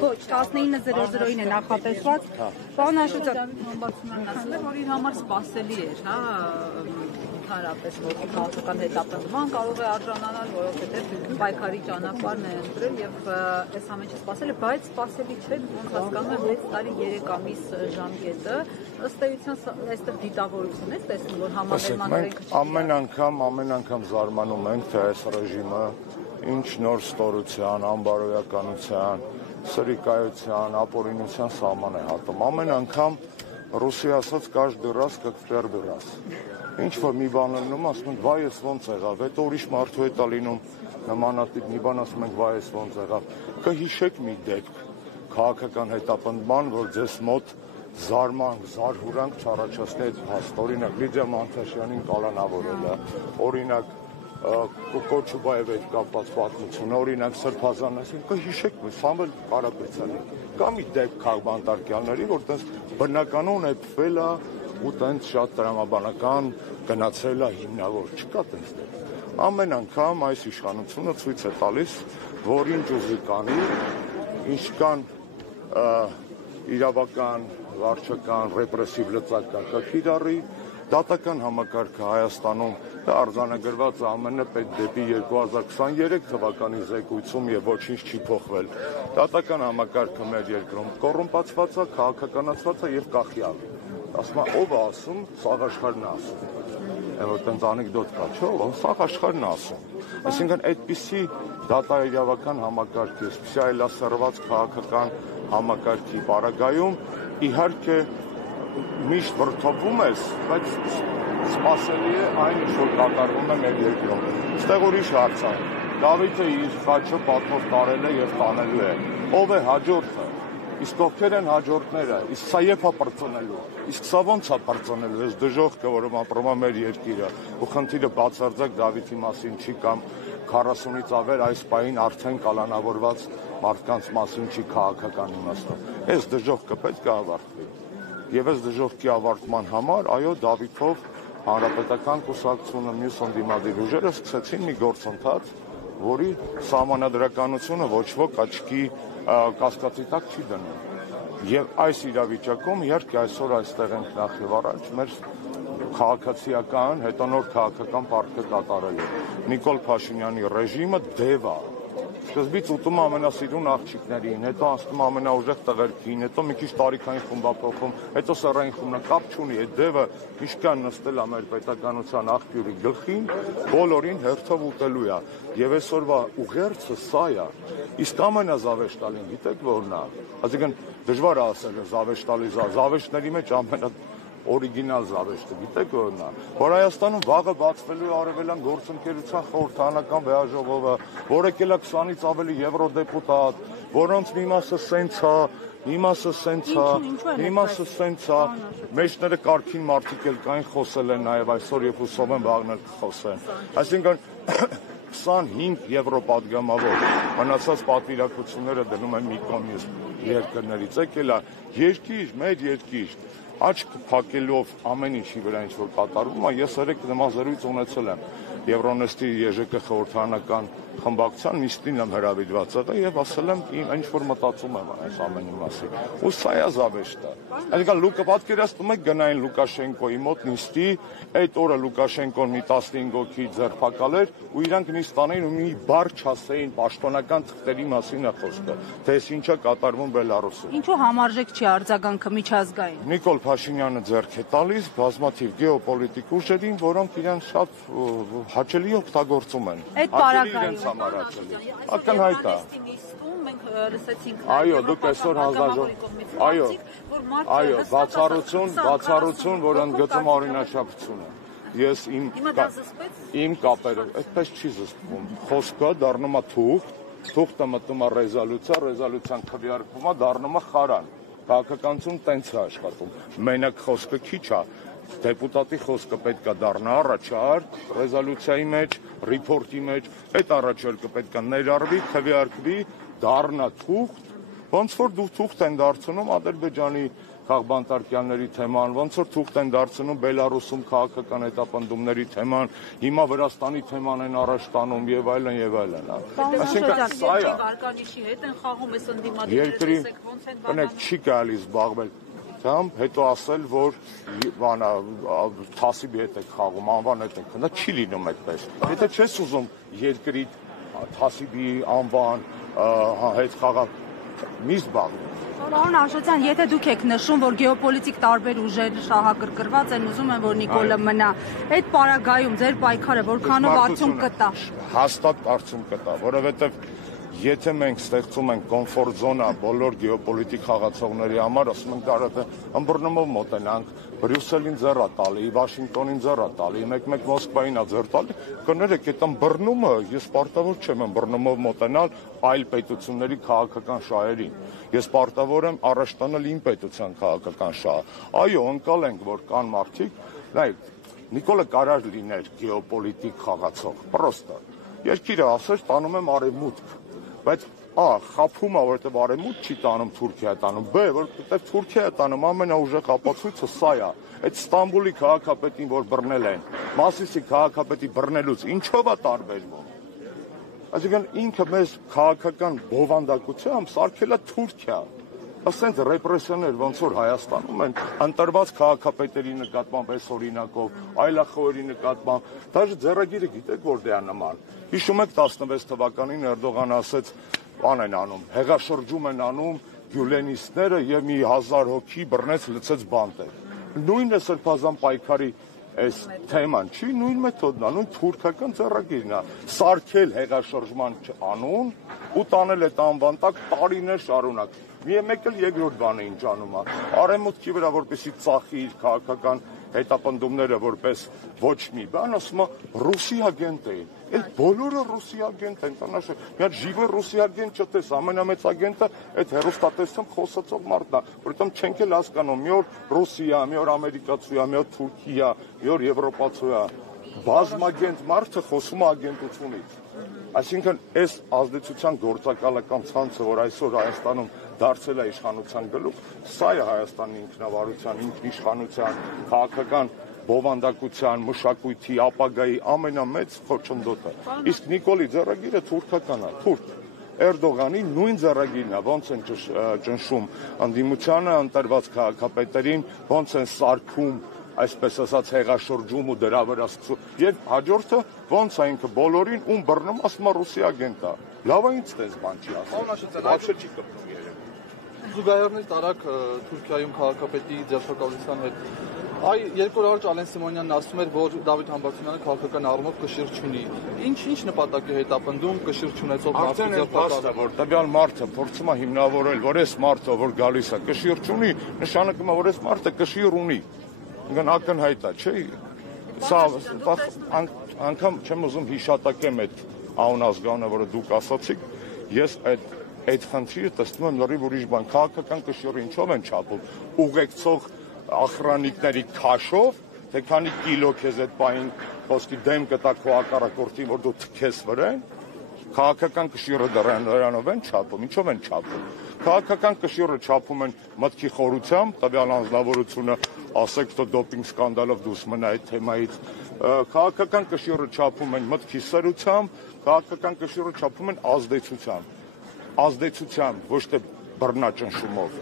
Ոչ, 19:00-ին է նախատեսված, պարոն Աշոտյան, որ իր համար սպասելի էր, հա, ընդհանրապես որ քաղաքական հետապնդման կարող է արժանանալ, որովհետև պայքարի ճանապարհն է ընտրել եւ այս ամենը սպասել է, բայց սպասելի չէ, ոնց հասկանում եմ 6 տարի 3 ամիս ժամկետը, ըստ էության այստեղ դիտավորություն է տեսնում, որ համաներման օրենքը ամեն անգամ զարմանում ենք, թե այս ռեժիմը ինչ նոր ստորության, անբարոյականության, սրիկայության, ապօրինության սահման է հատում։ Ամեն անգամ ռուսի ասած «каждый раз как в первый раз»։ Ինչ որ մի բան լինում, ասում ենք «վայ, ես ոնց եղավ», հետո ուրիշ մարդու հետ է լինում նմանատիպ մի բան, ասում ենք «վայ, ես ոնց եղավ»։ Կհիշեք մի դեպք քաղաքական հետապնդման, որ ձեզ մոտ զարմանք, զարհուրանք չառաջացնի այդ փաստ։ Օրինակ Լիդիա Մանթաշյանին կալանավորել է, օրինակ Կոչուբայևի հետ կապված պատմությունը, օրինակ Սրբազանեսին, կհիշեք Սամվել Կարապետյանի, կա մի դեպք քաղբանտարկյալների, որ տես բնականon էփվել է ու տենց շատ տրամաբանական գնացել է հիմնավոր, չկա տենց դեպք։ Ամեն անգամ այս իշխանությունը ցույց է տալիս, որ ինչ ուզի կանի, ինչ կան իրավական, վարչական, ռեպրեսիվ լծակական կիրառի, դատական համակարգը Հայաստանում դա արձանագրված ԱՄՆ պետ դեպի 2023 թվականի զեկույցում եւ ոչինչ չի փոխվել։ Դատական համակարգը մեր երկրում կոռումպացված է, քաղաքականացված է եւ կախյալ։ Ասում է ով է ասում, սաղ աշխարհն է ասում։ Որ տենց անեկդոտ կա, չէ՞, ով սաղ աշխարհն է ասում։ Այսինքն այդպիսի դատաիրավական համակարգի, այսպիսի այլասերված քաղաքական համակարգի պարագայում իհարկե միշտ վրդովվում ես, բայց սպասելի է այն, որ կատարվում է մեր երկրում։ Այստեղ ուրիշ հարց է։ Դավիթը իր խաչը պատմով տարել է եւ տանելու է։ Ով է հաջորդը։ Իսկ ովքեր են հաջորդները։ Իսկ սա երբ է պրծնելու։ Իսկ սա ոնց է պրծնելու։ Այս դժոխքը, որը ապրում է մեր երկիրը, ու խնդիրը բացարձակ Դավիթի մասին չի կամ 40-ից ավել այս պահին արդեն կալանավորված մարդկանց մասին չի քաղաքական իմաստով։ Այս դժոխքը պետք է ավարտվի։ Եվ այս դժոխքի ավարտման համար, այո, Դավիթով հանրապետական կուսակցությունը, մյուս ընդդիմադիր ուժերը սկսեցին մի գործընթաց, որի սահմանադրականությունը ոչ ոք աչքի կասկածի տակ չի դնում։ Եվ այս իրավիճակում, իհարկե այսօր այստեղ ենք նախ եւ առաջ մեր քաղաքացիական, հետո նոր քաղաքական պարտքը կատարելու։ Նիկոլ Փաշինյանի ռեժիմը դև է։ Սկզբից ուտում ամենասիրուն աղջիկներին, հետո անցնում ամենաուժեղ տղերքին, հետո մի քիչ տարիքային խմբափոխում, հետո սեռային խումնը կապ չունի, այդ դևը ինչքան նստել է մեր պետականության աղբյուրի գլխին, բոլորին հերթով ուտելու է։ Եվ այսօրվա ուղերձը սա է։ Իսկ ամենազավեշտալին գիտեք որն է։ Այսինքն դժվար է ասել զավեշտալի, զավեշտների մեջ օրիգինալ զավեշտը, գիտեք որն է, որ Հայաստանում վաղը բացվելու է արևելյան գործընկերության խորհրդարանական վեաժողովը, որ եկել է 20-ից ավելի եվրոդեպուտատ, որոնց մի մասը սենց է, մի մասը սենց է, մի մասը սենց է, մեջները կարգին մարդիկ էլ կային, խոսել են նաև այսօր եւ հուսով եմ վաղն էլ կխոսեն։ Այսինքն 25 եվրոպադգամավոր մնացած պատվիրակությունները դնում են մի կողմից երկրներից, եկել է երկիր, մեր երկիր, աչք փակելով ամեն ինչի վրա ինչ որ կատարվում է, ես երեք նման զրույց ունեցել եմ Եվրոնեստի ԵԺԿ խորհրդարանական խմբակցության նիստին եմ հրավիրված եղել եւ ասել եմ ինչ որ մտածում եմ այս ամենի մասին։ Ու սա է զավեշտը։ Այսինքն Լուկա պատկերացնում եք գնային Լուկաշենկոյի մոտ նիստի, այդ օրը Լուկաշենկոն մի 15 հոգի ձերբակալ էր ու իրանք նիստ անեին ու մի բառ չասեին պաշտոնական թղթերի մասին է խոսքը, թե այս ինչա կատարվում Բելարուսում։ Ինչու համարժեք չի արձագանքը միջազգային։ Նիկոլ Փաշինյանը ձեռք է տալիս բազմաթիվ գեոպոլիտիկ ուժերին, որոնք իրեն շատ հաճելի օգտագործում են։ Այդ պարագայում ակնհայտ է։ Այո, դուք այսօր հանձնաժողով, այո, բացառություն, որ ընդգծում օրինաչափությունը։ Ես իմ կապերը, այդպես չի զսպվում։ Խոսքը դառնում է թուղթը մտնում է ռեզոլյուցիա, ռեզոլյուցիան քվեարկվում է, դառնում է խարան։ Քաղաքականություն տենց է աշխատում։ Մենակ խոսքը քիչ է։ Դեպուտատի խոսքը պետք է դառնա առաջարկ, ռեզոլյուցիայի մեջ, ռիփորտի մեջ, այդ առաջարկը պետք է ներառվի, քվեարկվի, դառնա թուղթ, ոնց որ դու թուղթ են դարձնում Ադրբեջանի Քաղբանտարկյանների թեման, ոնց որ թուղթ են դարձնում Բելարուսում քաղաքական հետապնդումների թեման, հիմա Վրաստանի թեման են առաջ տանում եւ այլն եւ այլն։ Այսինքն սա է Վարկանիշի հետ են խաղում այս ընդդիմադիրները, տեսեք ոնց են բանում։ Չի կարելի զբաղվել հետո ասել, որ թասիբի հետ եք խաղում, անվան հետ եք, դա չի լինում այդպես։ Եթե չես ուզում երկրի թասիբի անվան հետ խաղալ, մի զբաղվի։ Պարոն Աշոտյան, եթե դուք եք նշում, որ գեոպոլիտիկ տարբեր ուժեր շահագրգռված են, ուզում են, որ Նիկոլը մնա, այդ պարագայում ձեր պայքարը որքանով արդյունք կտա։ Հաստատ արդյունք կտա, որովհետև եթե մենք ստեղծում ենք կոմֆորտ զոնա բոլոր գեոպոլիտիկ խաղացողների համար, ասում ենք կարա ըմբռնումով մոտենանք, Բրյուսելին ձեռա տալի, Վաշինգտոնին ձեռա տալի, մեկ Մոսկվային ա ձեռ տալի, կներեք, այդ ըմբռնումը ես պարտավոր չեմ ըմբռնումով մոտենալ այլ պետությունների քաղաքական շահերին։ Ես պարտավոր եմ առաջ տանել իմ պետության քաղաքական շահը։ Այո, ընկալ ենք, որ կան մարդիկ, նայեք, Նիկոլը կարող լիներ գեոպոլիտիկ խաղացող, պրոստը։ Երկիրը ասեր, տանում եմ արևմուտք, բայց խափում է, որովհետև արևմուտք չի տանում, Թուրքիա է տանում, բ, որովհետև Թուրքիա է տանում, ամենաուժեղ ապացույցը սա է։ Այդ Ստամբուլի քաղաքապետին, որ բռնել են, Մասիսի քաղաքապետի բռնելուց ինչով է տարբերվում։ Այսինքն ինքը մեզ քաղաքական բովանդակությամբ սարքել է Թուրքիա։ Ասենց ռեպրեսիաներ ոնց որ Հայաստանում են ընտրված քաղաքապետերի նկատմամբ այս օրինակով, այլախոհերի նկատմամբ, դաժե ձեռագիրը գիտեք որ դե է նման։ Հիշում եք 16 թվականին Էրդողանը ասեց, բան են անում, հեղաշրջում են անում գյուլենիստները եւ մի 1000 հոգի բռնեց լցեց բանտեր։ Նույնը սրբազան պայքարի այս թեման չի, նույն մեթոդն է, նույն թուրքական ձեռագիրն է, սարքել հեղաշրջման անուն ու տանել այդ անվան տակ տարիներ շարունակ։ Մեկ էլ երկրորդ բանը ինչ անում է, արևմուտքի վրա որպեսի ծախի իր քաղաքական հետապնդումները որպես ոչ մի բան, ասում է ռուսի ագենտ է, այդ բոլորը ռուսի ագենտ են, կանաշը, մի հատ ժիվը ռուսի ագենտ չտես, ամենամեծ ագենտը այդ հեռուստատեսությամբ խոսացող մարդն է, որտեղ չենք էլ հասկանում, մի օր Ռուսիա, մի օր ամերիկացու է, մի օր Թուրքիա, մի օր եվրոպացու է, բազմագենտ մարդը խոսում է ագենտությունից։ Այսինքն այս ազդեցության գործակալական ցանցը, որ այսօր Հայաստանում դարձել է իշխանության գլուխ, սա է Հայաստանի ինքնավարության, ինքնիշխանության, քաղաքական բովանդակության, մշակույթի, ապագայի ամենամեծ խոչընդոտը։ Իսկ Նիկոլի ձեռագիրը թուրքական է, թուրք։ Էրդողանի նույն ձեռագիրն է, ոնց են ճնշում ընդդիմությանը, ընտրված քաղաքապետերին, ոնց են սարքում այսպես ասած հեղաշրջում ու դրա վրա եւ հաջորդը ոնց է ինքը բոլորին ում բռնում ասում է ռուսի ագենտ է լավ է ինձ տես բան չի ասում вообще չի կապվում երևի զուգահեռներ տարակ Թուրքիայում քաղաքապետի ձերբակալության հետ այ երկու օր առաջ Ալեն Սիմոնյանն ասում էր որ Դավիթ Համբարձումյանը քաղաքական առումով կշիռ չունի ինչ նպատակ է հետապնդում կշիռ չունեցող մարդու ձերբակալը որ տվյալ մարդը փորձում է հիմնավորել որ այս մարդը որ գալիս է կշիռ չունի նշանակում է որ այս մարդը կշիռ ունի ակնհայտ է, չէ՞։ Սա անգամ չեմ ուզում հիշատակեմ այդ անազգանը, որը դուք ասացիք, ես այդ խնդիրը տեսնում եմ լրիվ ուրիշ բան, քաղաքական կշիռը ինչով են չափում, ուղեկցող ախրանիկների քաշով, թե քանի կիլո քեզ այդ պահին խոսքի դեմ կտա քո հակառակորդին, որ դու թքես վրան, քաղաքական կշիռը դրանով են չափում, ինչով են չափում։ Քաղաքական կշիռը չափում են մտքի խորությամբ, տվյալ անձնավորությունը ասեք, թե դոպինգ սկանդալով դուրս մնա այդ թեմայից։ Քաղաքական կշիռը չափում են մտքի սրությամբ, քաղաքական կշիռը չափում են ազդեցությամբ, ոչ թե բռնաճնշումով։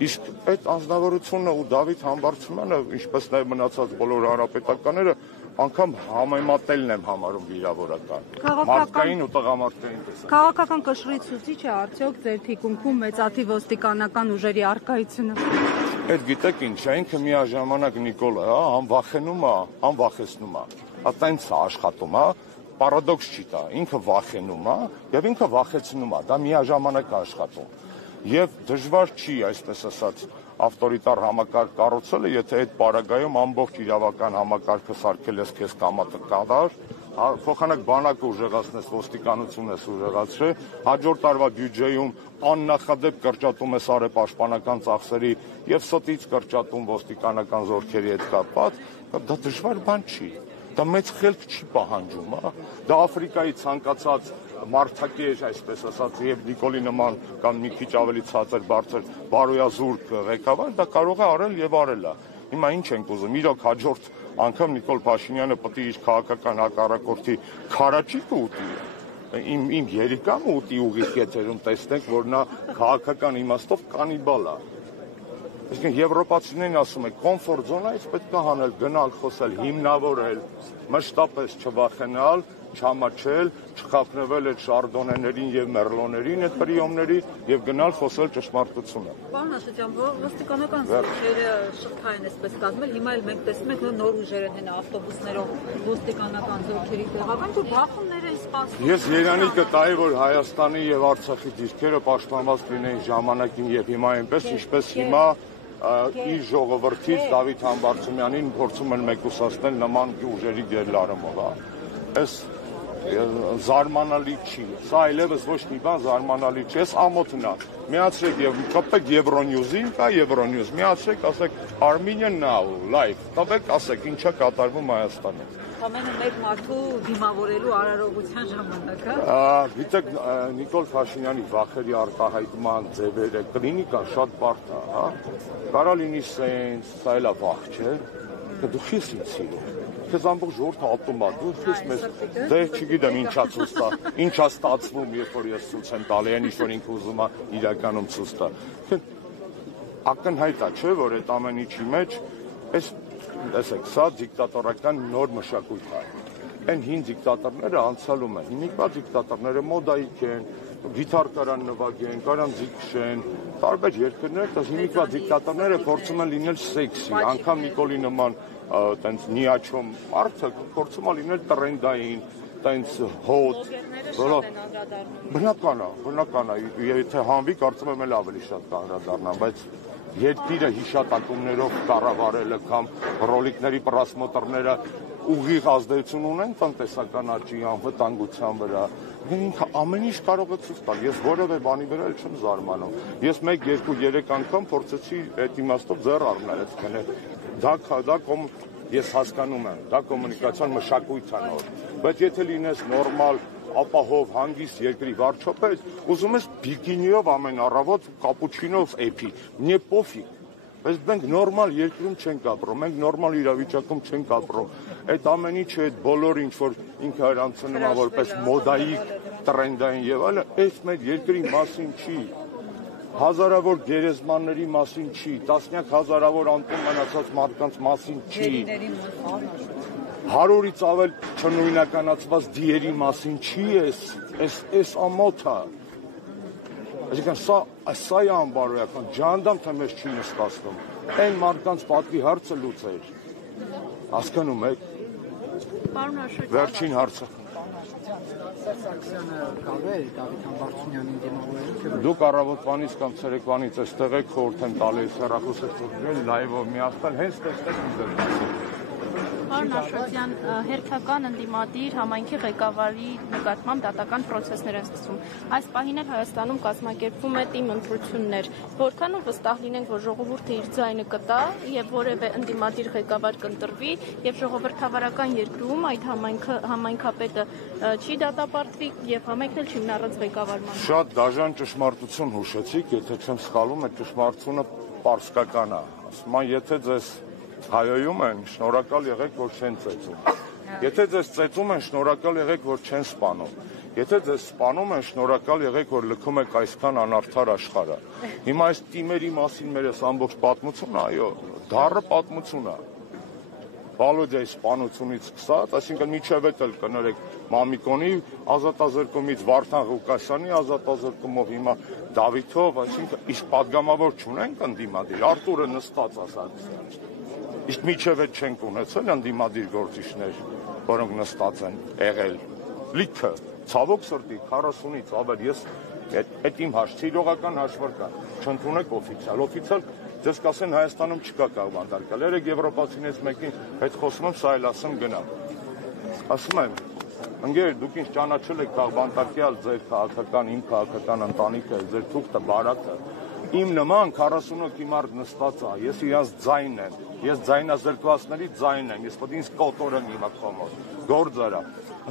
Իսկ այդ անձնավորությունը ու Դավիթ Համբարձումյանը, ինչպես նաև մնացած բոլոր հանրապետականները, անգամ համեմատելն եմ համարում վիրավորական։ Մարդկային ու տղամարդկային տեսակ։ Քաղաքական կշռի ցուցիչ է արդյոք ձեր թիկունքում մեծաթիվ ոստիկանական ուժերի առկայությունը։ Այդ գիտեք ինչ է, ինքը միաժամանակ Նիկոլը, համ վախենում է, համ վախեցնում է։ Տենց է աշխատում, պարադոքս չի դա, ինքը վախենում է եւ ինքը վախեցնում է, դա միաժամանակ է աշխատում։ Եվ դժվար չի, այսպես ասած, ավտորիտար համակարգ կառուցելը, եթե այդ պարագայում ամբողջ իրավական համակարգը սարքել ես քեզ կամատը կադար, փոխանակ բանակը ուժեղացնես, ոստիկանություն ես ուժեղացրել, հաջորդ տարվա բյուջեում աննախադեպ կրճատում ես արևպաշտպանական ծախսերի եւ ստից կրճատում ոստիկանական զորքերի հետ կապված, դա դժվար բան չի։ Դա մեծ խելք չի պահանջում, հա։ Դա Աֆրիկայի ցանկացած մարդակեր, այսպես ասած, եւ Նիկոլի նման կամ մի քիչ ավելի ցածր բարձր բարոյազուրկ ղեկավար, դա կարող է արել եւ արել է։ Հիմա ինչ ենք ուզում, իրոք հաջորդ անգամ Նիկոլ Փաշինյանը պետք է իր քաղաքական հակառակորդի քարաճիպը ուտի։ Իմ երիկամը ուտի ուղիղ կետերում տեսնենք, որ նա քաղաքական իմաստով կանիբալ է։ Այսինքն եվրոպացիներն ասում են, կոմֆորտ զոնայից պետք է հանել, գնալ, խոսել, հիմնավորել, մշտապես չվախենալ, չամաչել, չխափնվել այդ շարդոնեներին եւ մերլոներին, այդ պրիոմների եւ գնալ խոսել ճշմարտությունը։ Պարոն Աշոտյան, ոստիկանական զորքերը շղթային էսպես կազմել, հիմա էլ մենք տեսնում ենք նոր ուժեր են հենա ավտոբուսներով ոստիկանական զորքերի տեղական, որ բախումները սպասում։ Ես Երանի կտայի, որ Հայաստանի եւ Արցախի դիրքերը պաշտպանված լինեին ժամանակին եւ հիմա այնպես, ինչպես հիմա իր ժողովրդից Դավիթ Համբարձումյանին փորձում են մեկուսացնել նման ուժերի գերլարումով, հա։ Այս զարմանալի չի։ Սա այլևս ոչ մի բան զարմանալի չի։ Այս ամոթն է։ Միացրեք եւ կապեք Euronews-ին, կա Euronews, միացրեք, ասեք Armenian Now live, տվեք, ասեք ինչա կատարվում Հայաստանում։ Ամենը մեկ մարդու դիմավորելու արարողության ժամանակ, հա։ Գիտեք, Նիկոլ Փաշինյանի վախերի արտահայտման ձևերը կլինիկան շատ բարդ է, հա։ Կարա լինի սենց, սա էլ է վախ, չէ։ Դու քիչ ինձ սիրում։ Քեզ ամբողջ ժողովուրդը ատում է, դու քիչ մեզ դե չգիտեմ ինչա ցույց տա, ինչա ստացվում, երբ որ ես ցույց եմ տալի, այն ինչ որ ինքը ուզում է իրականում ցույց տա։ Ակնհայտ է, չէ, որ այդ ամեն ինչի մեջ այս տեսեք, սա դիկտատորական նոր մշակույթ է։ Այն հին դիկտատորները անցյալում են, հիմիկվա դիկտատորները մոդայիկ են, գիտար կարան նվագեն, կարան ձգշեն, տարբեր երկրներ, հիմիկվա դիկտատորները փորձում են լինել սեքսի, անգամ Նիկոլի նման տենց նիաչոմ մարդը փորձում է լինել տրենդային, տենց հոտ, բնական է, եթե հանվի, կարծում եմ էլ ավելի շատ կանդրադառնամ, բայց երկիրը հիշատակումներով կառավարելը կամ ռոլիկների պրասմոտրները ուղիղ ազդեցություն ունեն տնտեսական աճի անվտանգության վրա։ Ինքը ամեն ինչ կարող է ցույց տալ։ Ես որևէ բանի վրա չեմ զարմանում։ Ես 1, 2, 3 անգամ փորձեցի այդ իմաստով ձեռ առնել, այսինքն ես հասկանում եմ, դա կոմունիկացիոն մշակույթ է նոր։ Բայց եթե լինես նորմալ ապահով հանգիստ երկրի վարչապետ, ուզում ես բիկինիով ամեն առավոտ կապուչինով էփի, мне пофиг։ Բայց մենք նորմալ երկրում չենք ապրում, մենք նորմալ իրավիճակում չենք ապրում։ Այդ ամեն ինչը, այդ բոլոր ինչ որ ինքը հրանցնում է որպես մոդայիկ, տրենդային եւ այլն, այս մեր երկրի մասին չի։ Հազարավոր գերեզմանների մասին չի, տասնյակ հազարավոր անտուն մնացած մարդկանց մասին չի։ 100-ից ավել չնույնականացված դիերի մասին չի այս ամոթը։ Այսինքն սա է անբարոյական, ջանդամ թե մեզ չի նստացնում։ Այն մարդկանց պատվի հարցը լուծեր։ Հասկանում եք։ Վերջին հարցը։ Դուք առավոտվանից կամ ցերեկվանից այստեղ եք, խորհուրդ եմ տալիս հեռախոսակապով լայվով միացնել, հենց տեսնեք ինձ։ Պարոն Աշոտյան, հերթական ընդդիմադիր համայնքի ղեկավարի նկատմամբ դատական պրոցեսներ են սկսվում։ Այս պահին էլ Հայաստանում կազմակերպվում է թիմ ընտրություններ։ Որքանով վստահ լինենք, որ ժողովուրդը իր ձայնը կտա եւ որևէ ընդդիմադիր ղեկավար կընտրվի եւ ժողովրդավարական երկրում այդ համայնքապետը չի դատապարտվի եւ համայնքն էլ չի մնա առանց ղեկավարման։ Շատ դաժան ճշմարտություն հուշեցիք, եթե չեմ սխալվում, այդ ճշմարտությունը պարսկական է։ Ասում եմ, եթե ձեզ հայոյում են, շնորհակալ եղեք, որ չեն ծեծում։ Եթե ձեզ ծեծում են, շնորհակալ եղեք, որ չեն սպանում։ Եթե ձեզ սպանում են, շնորհակալ եղեք, որ լքում եք այսքան անարդար աշխարհը։ Հիմա այս թիմերի մասին մեր այս ամբողջ պատմությունը, այո, դառը պատմություն է։ Վալոդիայի սպանությունից սկսած, այսինքն միջև էլ կներեք Մամիկոնի ազատազրկումից, Վարդան Ղուկասյանի ազատազրկումով, հիմա Դավիթով, այսինքն իսկ падգամավոր չունենք ընդդիմադիր, Արտուրը նստած ասած։ Իսկ միջև էլ չենք ունեցել ընդդիմադիր գործիչներ, որոնք նստած են եղել։ Լիքը, ցավոք սրտի 40-ից ավել ես այդ իմ սիրողական հաշվարկա, չընդունեք օֆիցիալ, ձեզ կասեն Հայաստանում չկա կաղբանտարկյալ, երեք եվրոպացիներից մեկին հետ խոսում եմ, սա էլ ասեմ գնամ։ Ասում եմ, ընկեր, դուք ինձ ճանաչել եք կաղբանտարկյալ, ձեր քաղաքական, իմ քաղաքական ընտանիքը, ձեր թուղթը, բարակը, Իմ նման 48 մարդ նստած է, ես իրանց ձայնն եմ, ես ձայնազրկվածների ձայնն եմ, ես պետք է ինձ կոտորեմ իմ կողմով, գործարա։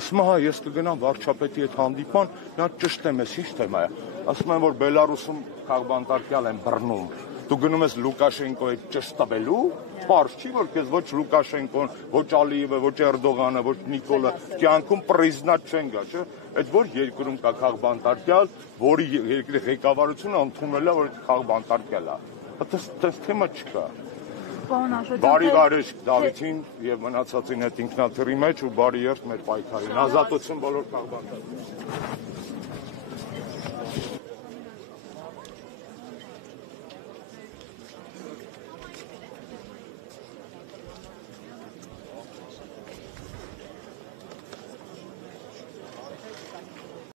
Ասում հա ես կգնամ վարչապետի հետ հանդիպան, նա ճշտեմ ես, ինչ թեմա է։ Ասում են, որ Բելարուսում քաղբանտարկյալ են բռնում։ Դու գնում ես Լուկաշենկոյի հետ ճշտվելու, պարզ չի, որ քեզ ոչ Լուկաշենկոն, ոչ Ալիևը, ոչ Էրդողանը, ոչ Նիկոլը կյանքում պրիզնատ չեն գա, չէ՞։ Այդ որ երկրում կա քաղբանտարկյալ, որի երկրի ղեկավարությունը ընդունել է, որ քաղբանտարկյալ է։ Այդպես թեմա չկա։ Բարի վարեժք Դավիթին եւ մնացածին հետ ինքնաթիռի մեջ ու բարի երթ մեր պայքարին։ Ազատություն բոլոր քաղբանտարկներին։